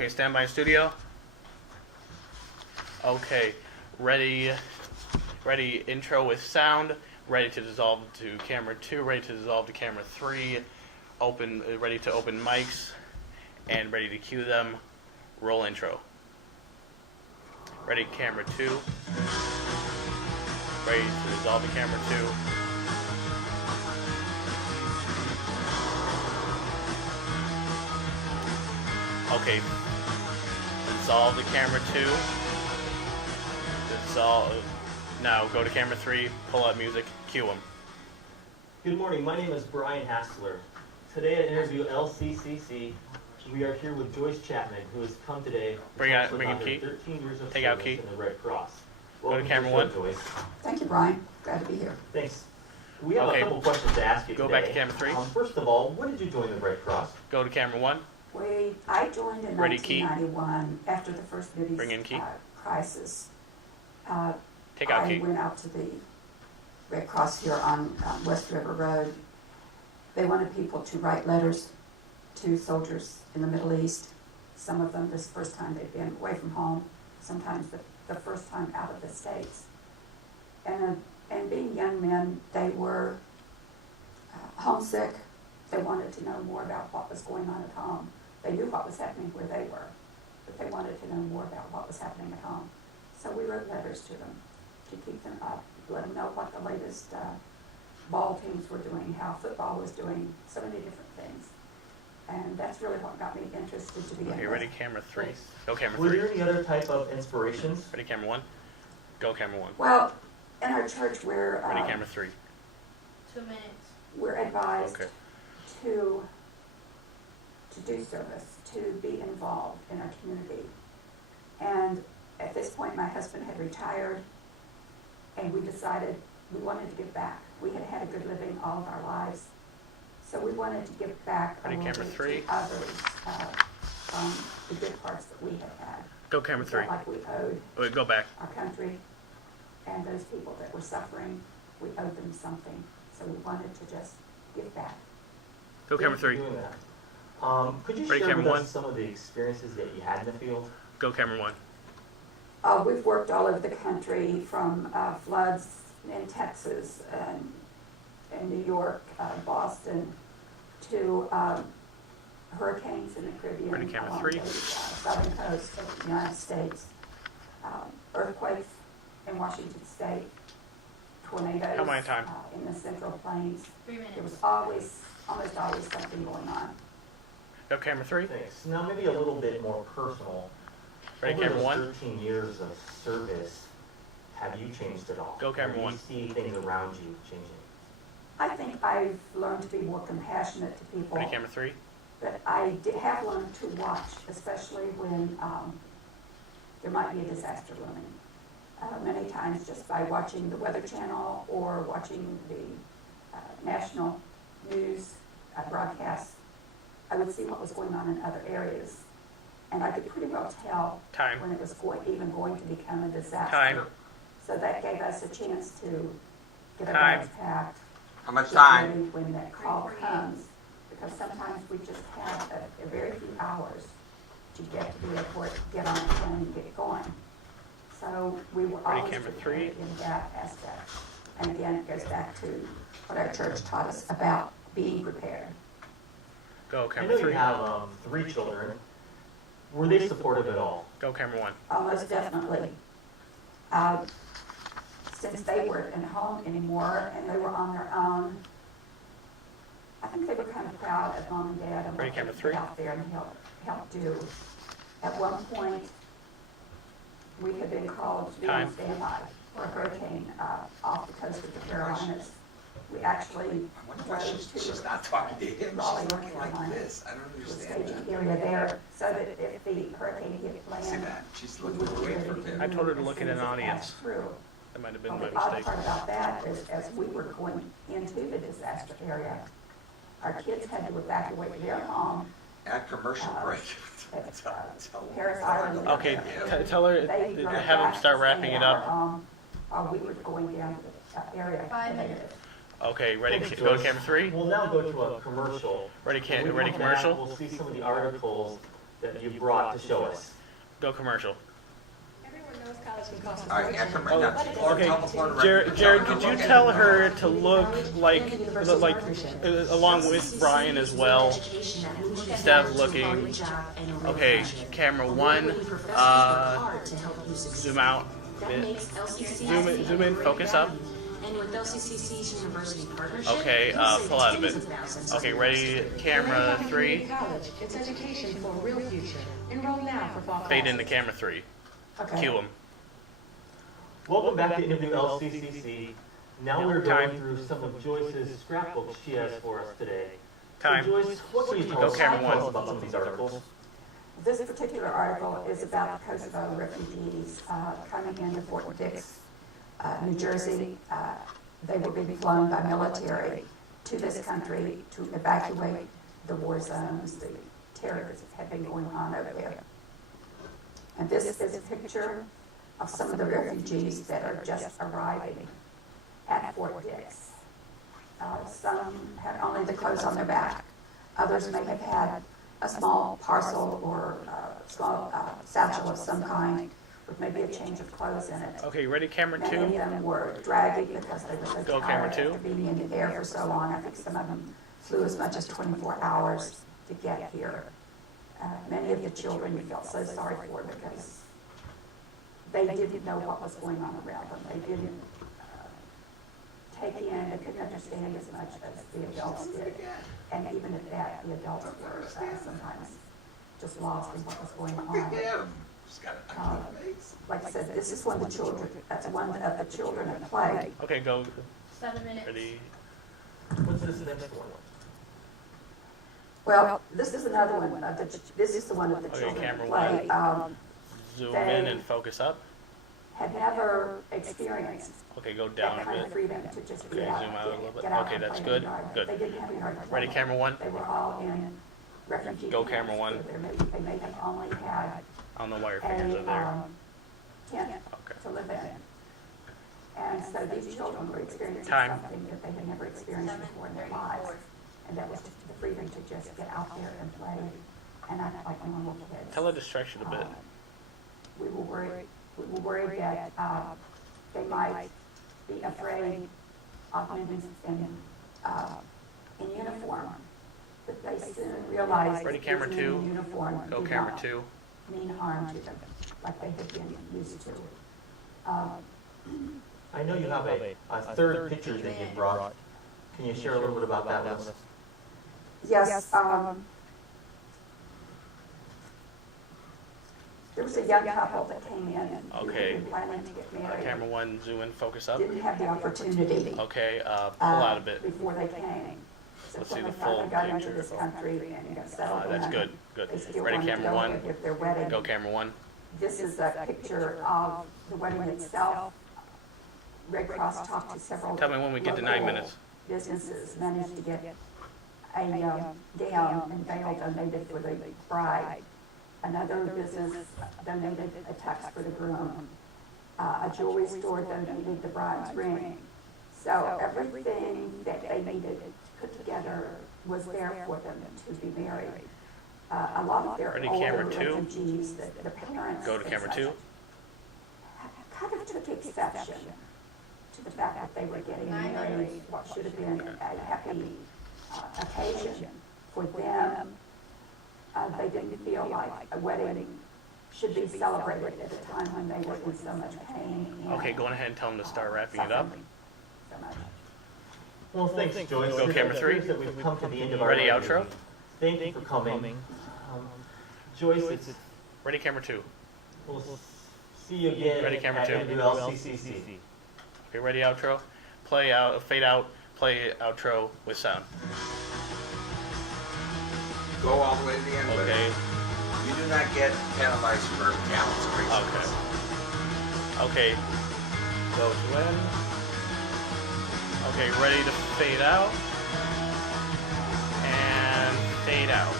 Okay, stand by studio. Okay, ready, intro with sound, ready to dissolve to camera 2, ready to dissolve to camera 3, ready to open mics, and ready to cue them. Roll intro. Ready, camera 2. Ready to dissolve to camera 2. Okay, dissolve to camera 2. Dissolve. Now go to camera 3, pull up music, cue them. Good morning, my name is Brian Hassler. Today at Interview LCCC, we are here with Joyce Chapman, who has come today to Bring talk in about her key. 13 years of Take out service key. in the Red Cross. Go to Welcome camera the 1. show, Joyce. Thank you, Brian. Glad to be here. Thanks. We have Okay. a couple questions to ask you Go today. back to camera 3. First of all, when did you join the Red Cross? Go to camera 1. I joined in Ready, key. 1991 after the first Middich Bring in key. crisis. Take out I key. went out to the Red Cross here on West River Road. They wanted people to write letters to soldiers in the Middle East. Some of them this first time they'd been away from home, sometimes the first time out of the States. And being young men, they were homesick. They wanted to know more about what was going on at home. They knew what was happening where they were, but they wanted to know more about what was happening at home. So we wrote letters to them to keep them up, let them know what the latest ball teams were doing, how football was doing, so many different things. And that's really what got me interested to begin Okay, with. ready, camera 3. Go camera Were 3. there any other type of inspirations? Ready, camera 1. Go camera 1. Well, in our church, we're Ready, camera 3. 2 minutes. we're advised Okay. to do service, to be involved in our community. And at this point, my husband had retired, and we decided we wanted to give back. We had had a good living all of our lives, so we wanted to give back a Ready, little camera bit 3. to others from the good parts that we had had. Go camera We 3. felt like we owed Wait, go back. our country and those people that were suffering, we owed them something. So we wanted to just give back. Go camera Thank you 3. for doing that. Could you Ready, share camera with 1. us some of the experiences that you had in the field? Go camera 1. We've worked all over the country, from floods in Texas and New York, Boston, to hurricanes in the Caribbean, Ready, camera along 3. the southern coast of the United States, earthquakes in Washington State, tornadoes How many time? In the Central Plains. 3 minutes. There was almost always something going on. Go camera 3. Thanks. Now maybe a little bit more personal. Ready, Over camera those 1. 13 years of service, have you changed at all? Go camera Or do 1. you see things around you changing? I think I've learned to be more compassionate to people. Ready, camera 3. But I have learned to watch, especially when there might be a disaster looming. Many times just by watching the Weather Channel or watching the national news broadcasts, I would see what was going on in other areas. And I could pretty well tell Time. when it was going to become a disaster. Time. So that gave us a chance to get our Time. bags packed. How much Get time? ready when that call comes, because sometimes we just have a very few hours to get to the airport, get on a plane, and get going. So we were Ready, always camera prepared 3. in that aspect. And again, it goes back to what our church taught us about being prepared. Go I camera know you 3. have 3 children. Were they supportive at all? Go camera 1. Almost definitely. Since they weren't at home anymore and they were on their own, I think they were kind of proud of mom and dad and Ready, what camera they 3. put out there and help do. At one point, we had been called to be on Time. standby for a hurricane off the coast of the Carolinas. We actually I wonder why drove she's to not talking to him. Raleigh, She's North looking like Carolina, this. I don't to a understand staging that. area there, so that if the hurricane hit See land, that? She's we looking would be away ready from to him. I told her to move look as at soon an as it audience. passed through. That might have been Well, my the odd mistake. part about that is, as we were going into the disaster area, our kids had to evacuate their home At commercial break. at Tell them. Paris Island. Okay, Yeah. tell her, They drove have him back start to wrapping stay it at our up. home while we were going down to the area. 5 minutes. Okay, ready, Thanks, go to Joyce. camera 3. We'll now go to a commercial. Ready, When we ready come back, commercial. We'll see some of the articles that you brought to show us. Go commercial. Everyone knows college can cost a All right, fortune. after my, But it Okay, tell the board of Jared, directors, Jared, tell could them you to tell look at her it. to look along with Brian as well, instead of looking? Okay, camera one, zoom out, zoom in, focus up. And with LCCC's university partnership, Okay, pull out a bit. Okay, ready, camera three, College, it's education for a real future. Enroll now for fall fade classes. into camera three, Okay. cue him. Welcome back to Interview LCCC. Now we're Time. going through some of Joyce's scrapbooks she has for us today. Time. So Joyce, what can you tell Go us camera one. about some of these articles? This particular article is about the Kosovo refugees coming into Fort Dix, New Jersey. They were being flown by military to this country to evacuate the war zones. The terrorists have been going on over there. And this is a picture of some of the refugees that are just arriving at Fort Dix. Some have only the clothes on their back. Others may have had a small parcel or small satchel of some kind with maybe a change of clothes in it. Okay, ready, camera Many two. of them were dragging because they were so Go tired camera two. after being in the air for so long. I think some of them flew as much as 24 hours to get here. Many of the children you felt so sorry for because they didn't know what was going on around them. They didn't take in, they couldn't understand as much as the adults did. And even at that, the adults were sometimes just lost in what was going Look on. at him. He's got a Uh, face. Like I said, this is one of the children, one of the children at play. Okay, go, 7 minutes. ready. What's this next one? Well, this is another one of this is the one of the Okay, children camera at play. Zoom in and focus up. Had never experienced Okay, go that down a kind of bit. freedom to just Okay, get out, zoom out a little bit. get out Okay, and that's play in good, the yard. good. They didn't have anywhere to play. Ready, camera one. They were all in refugee Go camps camera one. where they may have only had I don't know why your fingers are a there. tent Okay. to live in. And so these children were experiencing Time. something that they had never experienced before in their lives. And that was just the freedom to just get out there and play and act like normal kids. Tell a distraction a bit. We were worried that they might be afraid of men in uniform. But they soon realized Ready, that camera these men two. in uniform Go did camera not two. mean harm to them, like they had been used to. I know you have a third picture that you brought. Can you share a little bit about that with us? Yes, there was a young couple that came in who had Okay. been planning to get married. Camera one, zoom in, focus up. Didn't have the opportunity Okay, pull out a bit. before they came. So Let's see when the they finally full got into picture. this country and got settled in, That's good, good. they still Ready, wanted to camera go one. and give their wedding. Go camera one. This is a picture of the wedding itself. Red Cross talked to several Tell me when we get to 9 local minutes. businesses, managed to get a gown and veil donated for the bride. Another business donated a tux for the groom. A jewelry store donated the bride's ring. So everything that they needed to put together was there for them to be married. A lot of their Ready, older camera two. refugees, the parents. Go to and camera such, two. kind of took exception to the fact that they were getting married, what should have been a happy occasion for them. They didn't feel like a wedding should be celebrated at a time when they were in so much pain. and, Okay, go on ahead and tell them to start wrapping it up. suffering so much. Well, thanks, Joyce. Go camera It three. appears that we've come to the end of our Ready, interview. outro? Thank you for coming. Joyce, Ready, camera two. we'll see you again Ready, camera at two. Interview LCCC. Okay, ready, outro. Play out, fade out, play outro with sound. Go all the way to the end with Okay, it. You do not get penalized for talents or races. okay. Go to end. Okay, ready to fade out. And fade out.